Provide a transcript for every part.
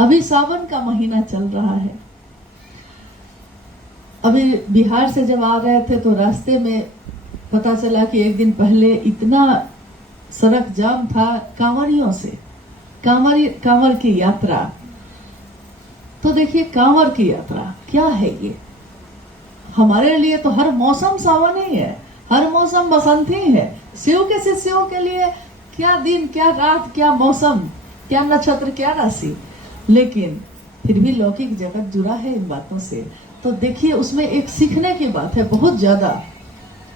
अभी सावन का महीना चल रहा है। अभी बिहार से जब आ रहे थे तो रास्ते में पता चला कि एक दिन पहले इतना सड़क जाम था कांवरियों से, कांवर की यात्रा। तो देखिए कांवर की यात्रा क्या है ये। हमारे लिए तो हर मौसम सावन ही है, हर मौसम बसंत ही है। शिव के शिष्यों के लिए क्या दिन, क्या रात, क्या मौसम, क्या नक्षत्र, क्या राशि। लेकिन फिर भी लौकिक जगत जुड़ा है इन बातों से। तो देखिए उसमें एक सीखने की बात है, बहुत ज्यादा,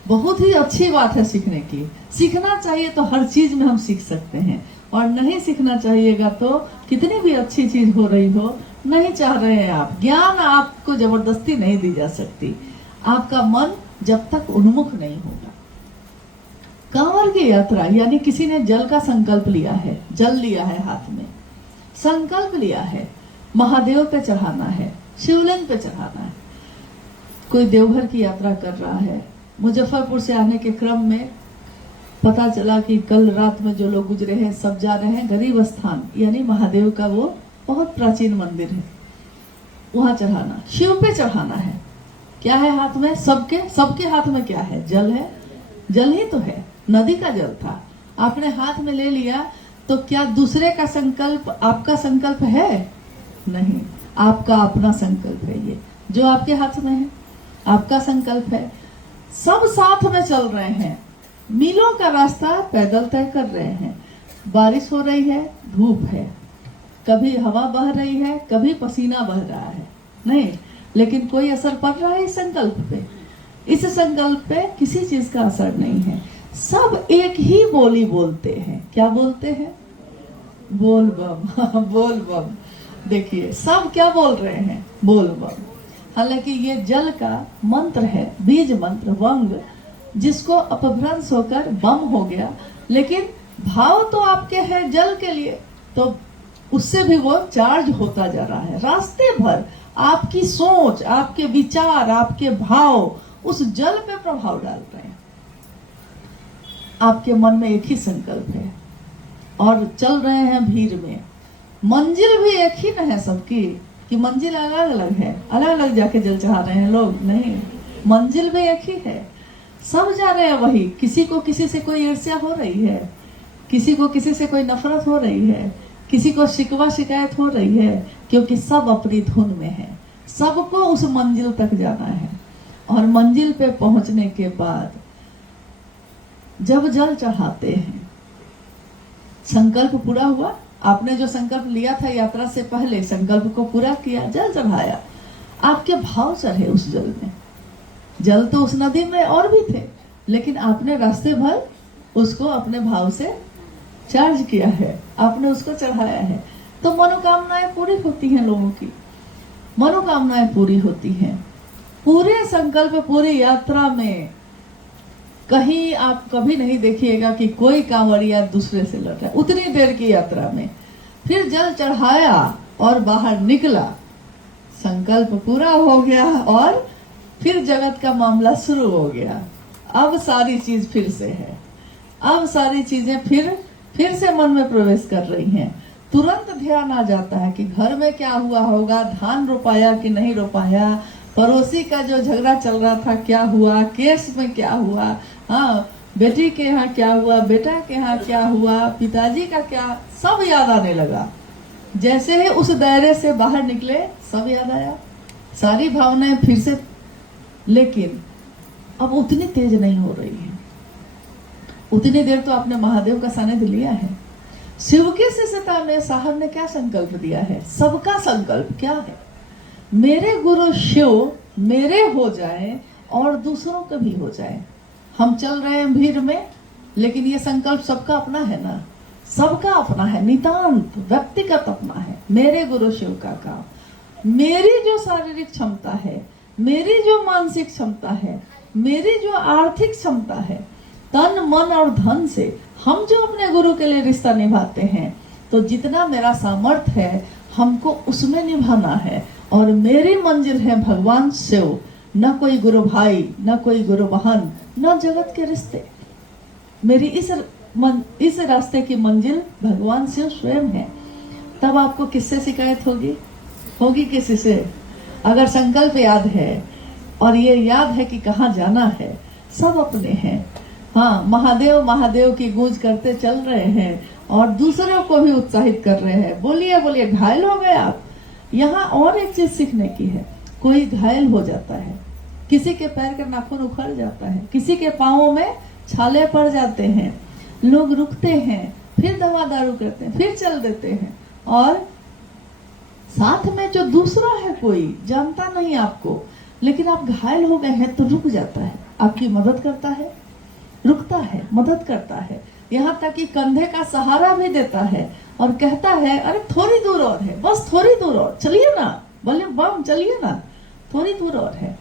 बहुत ही अच्छी बात है सीखने की। सीखना चाहिए तो हर चीज में हम सीख सकते हैं, और नहीं सीखना चाहिएगा तो कितनी भी अच्छी चीज हो रही हो, नहीं चाह रहे हैं आप, ज्ञान आपको जबरदस्ती नहीं दी जा सकती, आपका मन जब तक उन्मुख नहीं होगा। कांवर की यात्रा यानी किसी ने जल का संकल्प लिया है, जल लिया है हाथ में, संकल्प लिया है, महादेव पे चढ़ाना है, शिवलिंग पे चढ़ाना है। कोई देवघर की यात्रा कर रहा है, मुजफ्फरपुर से आने के क्रम में पता चला कि कल रात में जो लोग गुजरे हैं सब जा रहे हैं गरीब स्थान, यानी महादेव का वो बहुत प्राचीन मंदिर है, वहां चढ़ाना, शिव पे चढ़ाना है। क्या है हाथ में? सबके हाथ में क्या है? जल है। जल ही तो है, नदी का जल था, आपने हाथ में ले लिया। तो क्या दूसरे का संकल्प आपका संकल्प है? नहीं, आपका अपना संकल्प है। ये जो आपके हाथ में है आपका संकल्प है। सब साथ में चल रहे हैं, मीलों का रास्ता पैदल तय कर रहे हैं। बारिश हो रही है, धूप है, कभी हवा बह रही है, कभी पसीना बह रहा है, नहीं, लेकिन कोई असर पड़ रहा है इस संकल्प पे? इस संकल्प पे किसी चीज का असर नहीं है। सब एक ही बोली बोलते हैं। क्या बोलते हैं? बोल बम। बोल बम। देखिए सब क्या बोल रहे हैं? बोल बम। हालांकि ये जल का मंत्र है, बीज मंत्र, वंग, जिसको अपभ्रंश होकर बम हो गया, लेकिन भाव तो आपके हैं जल के लिए, तो उससे भी वो चार्ज होता जा रहा है। रास्ते भर आपकी सोच, आपके विचार, आपके भाव उस जल पे प्रभाव डाल रहे हैं। आपके मन में एक ही संकल्प है और चल रहे हैं भीड़ में। मंजिल भी एक ही न है सबकी, कि मंजिल अलग अलग है, अलग अलग जाके जल चढ़ा रहे हैं लोग, नहीं, मंजिल भी एक ही है, सब जा रहे हैं वही। किसी को किसी से कोई ईर्ष्या हो रही है, किसी को किसी से कोई नफरत हो रही है, किसी को शिकवा शिकायत हो रही है, क्योंकि सब अपनी धुन में है, सबको उस मंजिल तक जाना है। और मंजिल पे पहुंचने के बाद जब जल चढ़ाते हैं, संकल्प पूरा हुआ, आपने जो संकल्प लिया था यात्रा से पहले, संकल्प को पूरा किया, जल चढ़ाया, आपके भाव चढ़े उस जल में। जल तो उस नदी में और भी थे, लेकिन आपने रास्ते भर उसको अपने भाव से चार्ज किया है, आपने उसको चढ़ाया है। तो मनोकामनाएं पूरी होती हैं लोगों की, मनोकामनाएं पूरी होती हैं। पूरे संकल्प, पूरी यात्रा में कहीं आप कभी नहीं देखिएगा कि कोई कांवड़िया दूसरे से लड़ रहा है। उतनी देर की यात्रा में फिर जल चढ़ाया और बाहर निकला, संकल्प पूरा हो गया और फिर जगत का मामला शुरू हो गया। अब सारी चीज फिर से है, अब सारी चीजें फिर से मन में प्रवेश कर रही हैं। तुरंत ध्यान आ जाता है कि घर में क्या हुआ होगा, धान रोपाया कि नहीं रोपाया, पड़ोसी का जो झगड़ा चल रहा था क्या हुआ, केस में क्या हुआ, हाँ, बेटी के यहाँ क्या हुआ, बेटा के यहाँ क्या हुआ, पिताजी का क्या, सब याद आने लगा। जैसे ही उस दायरे से बाहर निकले सब याद आया, सारी भावनाएं फिर से, लेकिन अब उतनी तेज नहीं हो रही है। उतनी देर तो आपने महादेव का सानिध्य लिया है। शिव के शिष्यता में साहब ने क्या संकल्प दिया है? सबका संकल्प क्या है? मेरे गुरु शिव मेरे हो जाए और दूसरों का भी हो जाए। हम चल रहे हैं भीड़ में, लेकिन ये संकल्प सबका अपना है ना, सबका अपना है, नितांत व्यक्तिगत अपना है। मेरे गुरु शिव का काम, मेरी जो शारीरिक क्षमता है, मेरी जो मानसिक क्षमता है, मेरी जो आर्थिक क्षमता है, तन मन और धन से हम जो अपने गुरु के लिए रिश्ता निभाते हैं, तो जितना मेरा सामर्थ्य है हमको उसमें निभाना है। और मेरी मंजिल है भगवान शिव, न कोई गुरु भाई, न कोई गुरु बहन, न जगत के रिश्ते। मेरी इस रास्ते की मंजिल भगवान शिव स्वयं है। तब आपको किससे शिकायत होगी? होगी किसी से? अगर संकल्प याद है और ये याद है कि कहाँ जाना है, सब अपने हैं। हाँ, महादेव महादेव की गूंज करते चल रहे हैं और दूसरों को भी उत्साहित कर रहे हैं। बोलिए बोलिए, घायल हो गए आप? यहाँ और एक चीज सीखने की है। कोई घायल हो जाता है, किसी के पैर का नाखून उखड़ जाता है, किसी के पाँवों में छाले पड़ जाते हैं, लोग रुकते हैं, फिर दवा दारू करते हैं, फिर चल देते हैं, और साथ में जो दूसरा है कोई जानता नहीं आपको, लेकिन आप घायल हो गए हैं तो रुक जाता है, आपकी मदद करता है, रुकता है, मदद करता है, यहाँ तक कि कंधे का सहारा भी देता है और कहता है अरे थोड़ी दूर और है, बस थोड़ी दूर और, चलिए ना, बोले बम चलिए ना, थोड़ी दूर और है।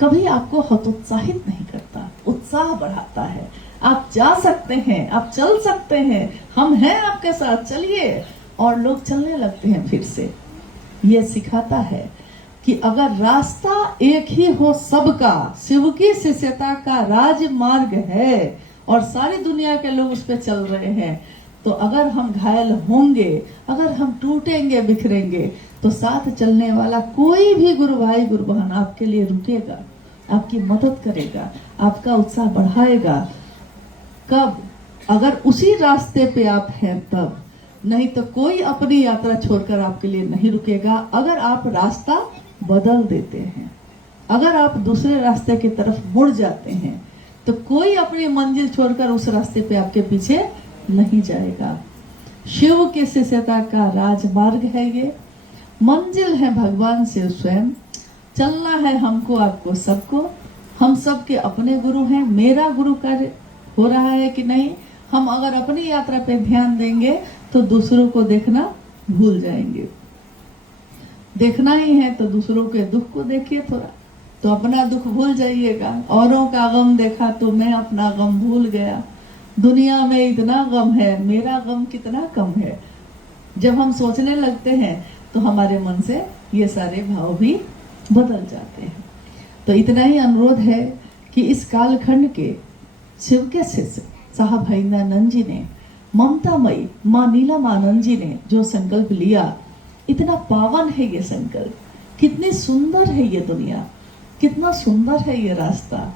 कभी आपको हतोत्साहित नहीं करता, उत्साह बढ़ाता है। आप जा सकते हैं, आप चल सकते हैं, हम हैं आपके साथ, चलिए, और लोग चलने लगते हैं फिर से। ये सिखाता है कि अगर रास्ता एक ही हो सबका, शिव की शिष्यता का राजमार्ग है और सारी दुनिया के लोग उस पर चल रहे हैं, तो अगर हम घायल होंगे, अगर हम टूटेंगे बिखरेंगे, तो साथ चलने वाला कोई भी गुरु भाई गुरु बहन आपके लिए रुकेगा, आपकी मदद करेगा, आपका उत्साह बढ़ाएगा। कब? अगर उसी रास्ते पे आप हैं तब, नहीं तो कोई अपनी यात्रा छोड़कर आपके लिए नहीं रुकेगा। अगर आप रास्ता बदल देते हैं, अगर आप दूसरे रास्ते की तरफ मुड़ जाते हैं, तो कोई अपनी मंजिल छोड़कर उस रास्ते पे आपके पीछे नहीं जाएगा। शिव की शिष्यता का राजमार्ग है ये, मंजिल है भगवान शिव स्वयं। चलना है हमको, आपको, सबको। हम सब के अपने गुरु हैं। मेरा गुरु कार्य हो रहा है कि नहीं? हम अगर अपनी यात्रा पे ध्यान देंगे तो दूसरों को देखना भूल जाएंगे। देखना ही है तो दूसरों के दुख को देखिए थोड़ा, तो अपना दुख भूल जाइएगा। औरों का गम देखा तो मैं अपना गम भूल गया। दुनिया में इतना गम है, मेरा गम कितना कम है। जब हम सोचने लगते हैं तो हमारे मन से ये सारे भाव भी बदल जाते हैं। तो इतना ही अनुरोध है कि इस कालखंड के शिव के शिष्य साहब भैरवानंद जी ने, ममतामयी माँ नीलमानंद जी ने जो संकल्प लिया, इतना पावन है ये संकल्प। कितनी सुंदर है ये दुनिया, कितना सुंदर है ये रास्ता,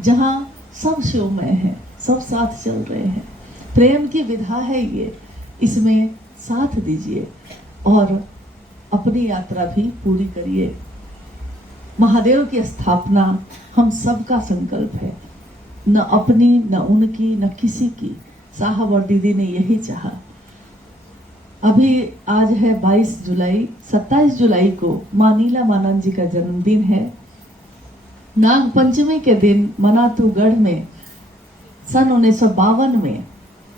जहाँ सब शिवमय है, सब साथ चल रहे हैं। प्रेम की विधा है ये, इसमें साथ दीजिए और अपनी यात्रा भी पूरी करिए। महादेव की स्थापना हम सबका संकल्प है, न अपनी, न उनकी, न किसी की। साहब और दीदी ने यही चाहा। अभी आज है 22 जुलाई, 27 जुलाई को माँ नीलमानंद जी का जन्मदिन है। नाग पंचमी के दिन मनातूगढ़ में सन 1952 में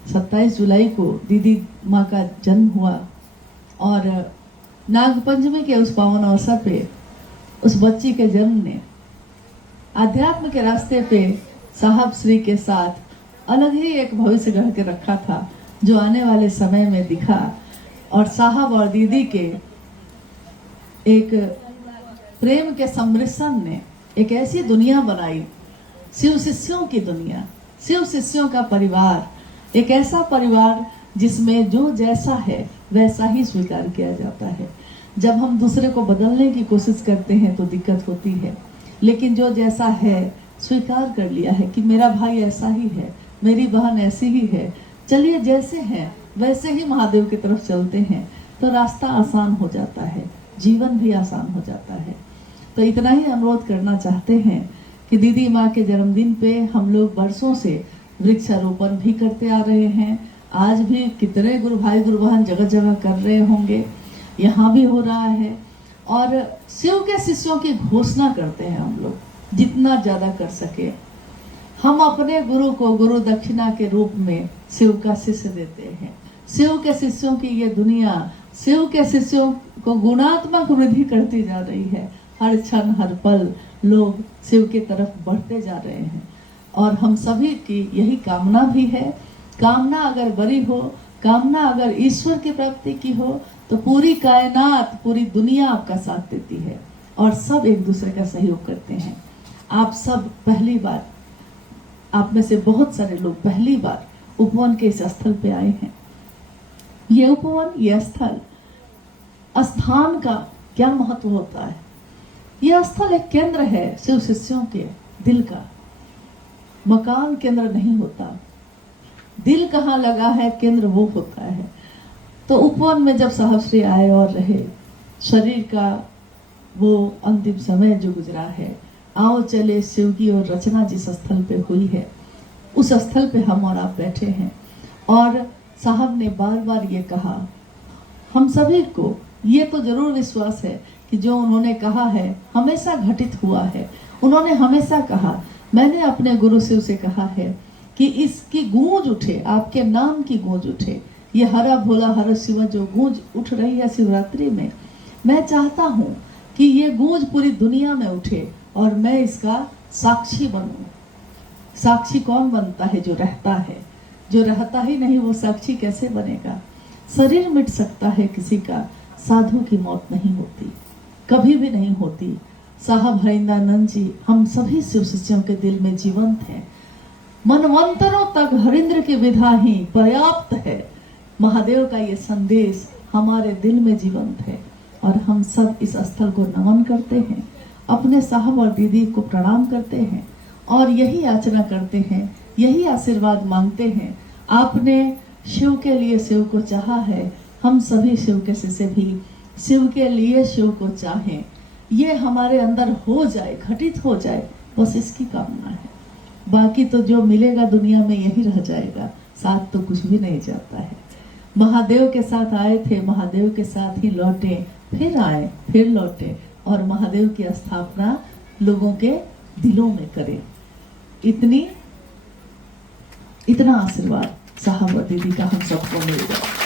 27 जुलाई को दीदी माँ का जन्म हुआ, और नाग पंचमी के उस पावन अवसर पे उस बच्ची के जन्म ने आध्यात्म के रास्ते पे साहब श्री के साथ अलग ही एक भविष्य गढ़ के रखा था, जो आने वाले समय में दिखा। और साहब और दीदी के एक प्रेम के सम्मिश्रण ने एक ऐसी दुनिया बनाई, शिव शिष्यों की दुनिया, शिव शिष्यों का परिवार, एक ऐसा परिवार जिसमें जो जैसा है वैसा ही स्वीकार किया जाता है। जब हम दूसरे को बदलने की कोशिश करते हैं तो दिक्कत होती है, लेकिन जो जैसा है स्वीकार कर लिया है कि मेरा भाई ऐसा ही है, मेरी बहन ऐसी ही है, चलिए जैसे हैं वैसे ही महादेव की तरफ चलते हैं, तो रास्ता आसान हो जाता है, जीवन भी आसान हो जाता है। तो इतना ही अनुरोध करना चाहते हैं कि दीदी माँ के जन्मदिन पे हम लोग वर्षों से वृक्षारोपण भी करते आ रहे हैं। आज भी कितने गुरु भाई गुरु बहन जगह जगह कर रहे होंगे, यहाँ भी हो रहा है। और शिव के शिष्यों की घोषणा करते हैं हम लोग, जितना ज्यादा कर सके। हम अपने गुरु को गुरु दक्षिणा के रूप में शिव का शिष्य देते हैं। शिव के शिष्यों की ये दुनिया शिव के शिष्यों को गुणात्मक वृद्धि करती जा रही है। हर क्षण हर पल लोग शिव की तरफ बढ़ते जा रहे हैं, और हम सभी की यही कामना भी है। कामना अगर बड़ी हो, कामना अगर ईश्वर की प्राप्ति की हो, तो पूरी कायनात, पूरी दुनिया आपका साथ देती है और सब एक दूसरे का सहयोग करते हैं। आप सब पहली बार, आप में से बहुत सारे लोग पहली बार उपवन के इस स्थल पे आए हैं। ये उपवन, ये स्थल, स्थान का क्या महत्व होता है। यह स्थल एक केंद्र है शिव शिष्यों के दिल का। मकान केंद्र नहीं होता, दिल कहाँ लगा है केंद्र वो होता है। तो उपवन में जब साहब श्री आए और रहे, शरीर का वो अंतिम समय जो गुजरा है, आओ चले शिव की और रचना जिस स्थल पे हुई है, उस स्थल पे हम और आप बैठे हैं। और साहब ने बार बार ये कहा, हम सभी को ये तो जरूर विश्वास है कि जो उन्होंने कहा है हमेशा घटित हुआ है। उन्होंने हमेशा कहा, मैंने अपने गुरु शिव से कहा है कि इसकी गूंज उठे, आपके नाम की गूंज उठे। ये हरा भोला हर शिव जो गूंज उठ रही है शिवरात्रि में, मैं चाहता हूँ कि ये गूंज पूरी दुनिया में उठे और मैं इसका साक्षी बनूं। साक्षी कौन बनता है? जो रहता है। जो रहता ही नहीं वो साक्षी कैसे बनेगा? शरीर मिट सकता है किसी का, साधु की मौत नहीं होती, कभी भी नहीं होती। साहब हरिंद्रानंद जी हम सभी शिव शिष्यों के दिल में जीवंत हैं। मनवंतरों तक हरिंद्र की विधा ही पर्याप्त है। महादेव का ये संदेश हमारे दिल में जीवंत है और हम सब इस स्थल को नमन करते हैं, अपने साहब और दीदी को प्रणाम करते हैं और यही याचना करते हैं, यही आशीर्वाद मांगते हैं। आपने शिव के लिए शिव को चाहा है, हम सभी शिव के शिष्य भी शिव के लिए शिव को चाहें। ये हमारे अंदर हो जाए, घटित हो जाए, बस इसकी कामना है। बाकी तो जो मिलेगा दुनिया में यही रह जाएगा, साथ तो कुछ भी नहीं जाता है। महादेव के साथ आए थे, महादेव के साथ ही लौटे, फिर आए, फिर लौटे और महादेव की स्थापना लोगों के दिलों में करें। इतना आशीर्वाद साहब और दीदी का हम सबको मिल जाए।